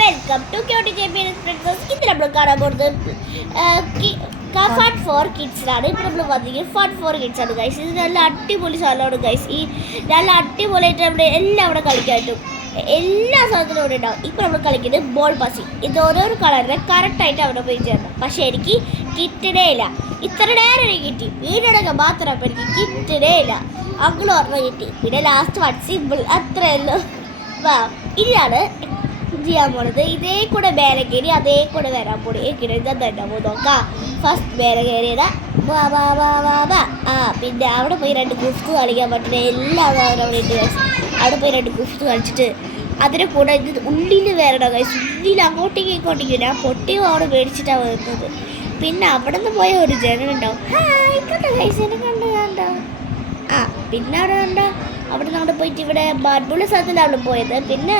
Welcome to cutie champions princess. ഇന്ന് നമ്മൾ കാണാൻ പോകുന്നത് ഫൺ ഫോർ കിഡ്സിനാണ്. ഇപ്പോൾ നമ്മൾ വന്നിരിക്കുന്നത് ഫൺ ഫോർ കിഡ്സ് ആണ് ഗൈസ്. ഇത് നല്ല അടിപൊളി സ്ഥലമാണ് ഗൈസ്. ഈ നല്ല അടിപൊളിയായിട്ട് നമ്മുടെ എല്ലാം അവിടെ കളിക്കാൻ പറ്റും. എല്ലാ സ്ഥലത്തിലും ഇവിടെ ഉണ്ടാവും. ഇപ്പോൾ നമ്മൾ കളിക്കുന്നത് ബോൾ പാസിങ്. ഇത് ഓരോരോ കളറിനെ കറക്റ്റായിട്ട് അവിടെ പോയി ചേർന്നു. പക്ഷേ എനിക്ക് കിട്ടണേ ഇല്ല. ഇത്ര നേരം എനിക്ക് കിട്ടി, വീടടക്കം മാത്രം. അപ്പോൾ എനിക്ക് കിട്ടണേ ഇല്ല. അങ്ങനെ ഓർമ്മ കിട്ടി. പിന്നെ ലാസ്റ്റ് വൺ സിമ്പിൾ അത്രയല്ലോ. വാ, ഇതാണ് ചെയ്യാൻ പോണത്. ഇതേ കൂടെ മേലെ കയറി അതേ കൂടെ വരാൻ പോണി ഇതാണ്ടാവും. നോക്കാം. ഫസ്റ്റ് മേലെ കയറിയതാ വാ വാ വാ വാ വാ. പിന്നെ അവിടെ പോയി 2 ഗുഫ്റ്റ് കളിക്കാൻ പറ്റുന്ന എല്ലാം അവിടെ ഉണ്ട് ഗൈസ്. അവിടെ പോയി 2 ഗുഫ്റ്റ് കളിച്ചിട്ട് അതിനെ കൂടെ ഇത് ഉള്ളിൽ വരണം ഗൈസ്. ഉള്ളിൽ അങ്ങോട്ടേക്ക് ഇങ്ങോട്ടേക്ക് ഞാൻ പൊട്ടിയും അവിടെ മേടിച്ചിട്ടാണ് വരുന്നത്. പിന്നെ അവിടെ നിന്ന് പോയ ഒരു ജനലുണ്ടാവും. ഹായ് കണ്ടോ ഗൈസ്, എന്നെ കണ്ടോ. പിന്നെ അവിടെ കണ്ടോ, അവിടെ നമ്മൾ പോയിട്ട് ഇവിടെ ബാഡ്ബോളിൻ്റെ സ്ഥലത്തിലാണ് അവിടെ പോയത്. പിന്നെ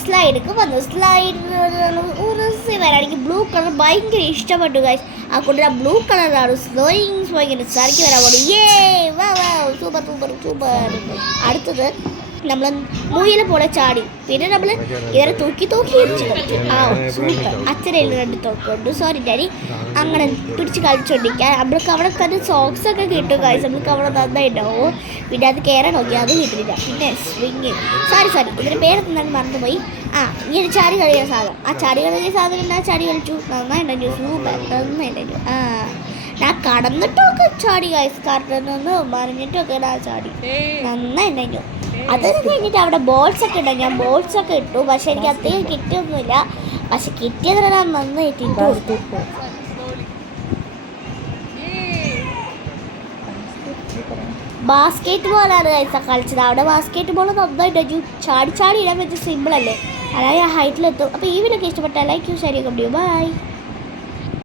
സ്ലൈഡൊക്കെ വന്നു. സ്ലൈഡ് എനിക്ക് ബ്ലൂ കളർ ഭയങ്കര ഇഷ്ടപ്പെട്ടു ഗൈസ്. അതുകൊണ്ട് ആ ബ്ലൂ കളറാണ് സ്ലോയിങ് സ്ഥലക്ക് വരാൻ പോകുന്നത്. വാ വാ, സൂപ്പർ സൂപ്പർ സൂപ്പർ. അടുത്തത് നമ്മൾ മുയലെ പോലെ ചാടി. പിന്നെ നമ്മൾ ഇവരെ തൂക്കി സൂപ്പർ. അച്ഛനെ 2 തോക്കുണ്ട്. Sorry daddy. അങ്ങനെ പിടിച്ച് കളിച്ചോണ്ടിരിക്കാൻ നമ്മൾക്ക് അവിടെ തന്നെ സോക്സൊക്കെ കിട്ടും ഗൈസ്. നമുക്ക് അവിടെ നന്നായിട്ടുണ്ടാവും. പിന്നെ അത് കയറാൻ നോക്കി, അത് കിട്ടില്ല. പിന്നെ സ്വിങ്, സോറി ഇതിൻ്റെ പേരെന്താണ് മറന്നുപോയി. ഇങ്ങനെ ചാടി കളിക്കുന്ന സാധനം. ആ ചാടി കളിക്കുന്ന സാധനം ഞാൻ ചാടി കളിച്ചു. നന്നായിട്ടുണ്ടായിരുന്നു. സൂപ്പർ നന്നായിട്ടുണ്ടായിരുന്നു. ഞാൻ കടന്നിട്ടൊക്കെ ചാടി ഗൈസ്. കടന്നൊന്ന് മറിഞ്ഞിട്ടൊക്കെ ഞാൻ ചാടി. നന്നായിട്ടുണ്ടായിരുന്നു. അത് കഴിഞ്ഞിട്ട് അവിടെ ബോൾസൊക്കെ ഉണ്ടാവും. ഞാൻ ബോൾസൊക്കെ ഇട്ടു. പക്ഷെ എനിക്ക് അത്രയും കിട്ടിയൊന്നുമില്ല. പക്ഷെ കിട്ടിയതിന് ഞാൻ നന്നായിട്ട് ഇട്ട് കൊടുത്തു. ബാസ്കറ്റ് ബോളാണ് ഗൈസ് കളിച്ചത്. അവിടെ ബാസ്കറ്റ് ബോൾ നന്നായിട്ട് ചാടി ഇടാൻ പറ്റിയ സിമ്പിളല്ലേ. അതായത് ഹൈറ്റിലെത്തും. അപ്പോൾ ഈ വീഡിയോ ഇഷ്ടപ്പെട്ടാൽ ലൈക്ക് ഷെയർ ചെയ്യുക. ബൈ.